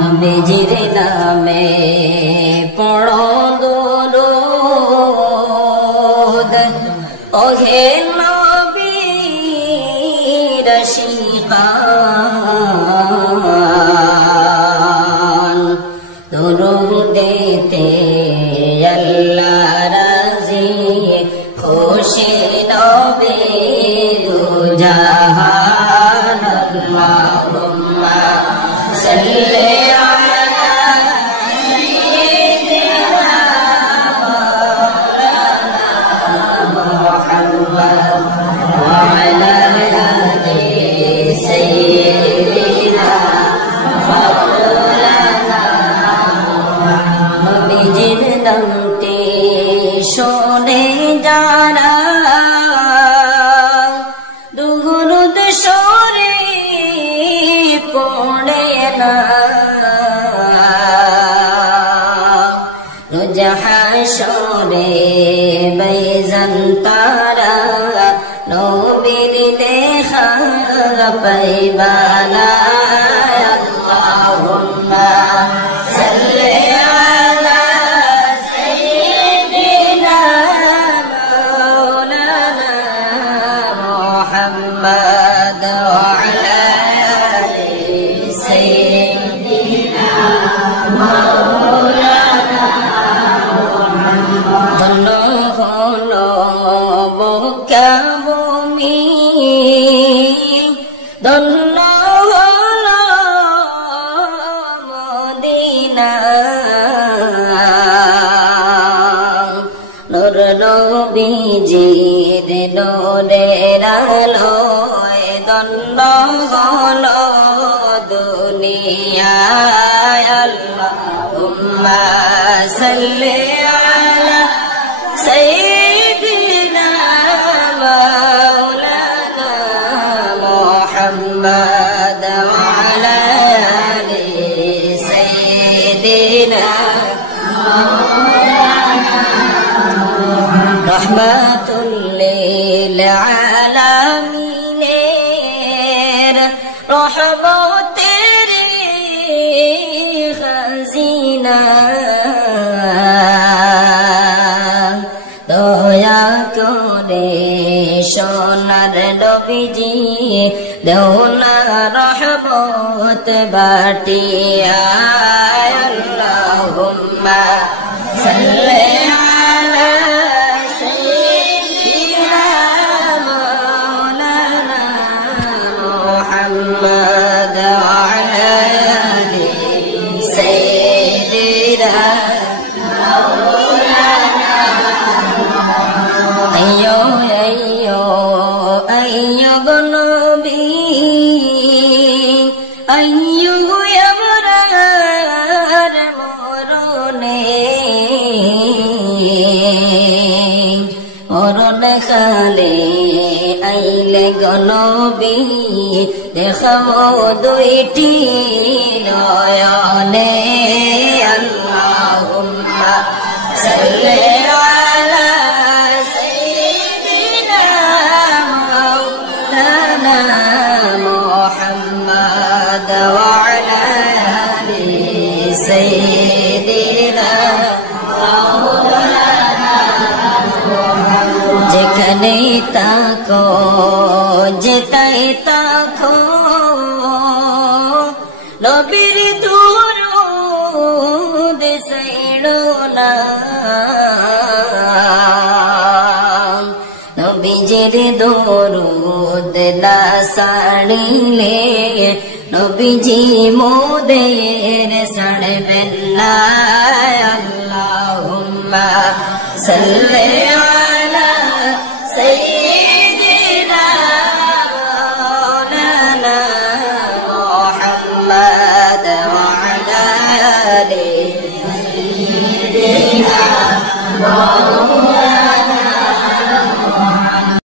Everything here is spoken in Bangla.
নবীজির নামে পড়ো দুরূদ ওহে নবীর আশিকান দুরূদেতে আল্লাহ রাজি খুশি নবী দু জাহান আল্লাহুম্মা সাল্লি নামটি শোনে যারা দুরূদ সরে পড়ে না রোজ হাশরে বাইজান তারা নবীর দেখা পাইবা না আল্লাহুম্মা সাল্লি ধন্য হলো মদিনা নূর নবীজির নূরের আলোয় ধন্য হলো দুনিয়ায় আল্লাহুম্মা সাল্লি আলা সাইয়্যিদিনা محمد وعلى آل سيدنا رحمة للعالمين رحمة خزينة দয়া করে সোনার নবীজি দেওনা রহমত বাটিয়া আল্লাহুম্মা সাল্লি আলা সাইয়্যিদিনা মাওলানা মুহাম্মদ ওয়া আলা আলি সাইয়্যিদিনা আইয়ো আইয়ো আইয়ো নবী আইয়ো আমরার মরণে মরণে কালে আইলে গনবী দেখাবো দুইটি নয়নে আল্লাহুম্মা সাল্লি আলা সাইয়্যিদিনা মাওলানা মুহাম্মদ ওয়া আলা আলি সাইয়্যিদিনা মাওলানা যেখানেই তাকো যেটাই তাকো নবীর দুরূদ ছাইড়ো না নবীজির দুরূদ না ছাড়িলে নবীজি মোদের ছাড়বেন না আল্লাহুম্মা সাল্লি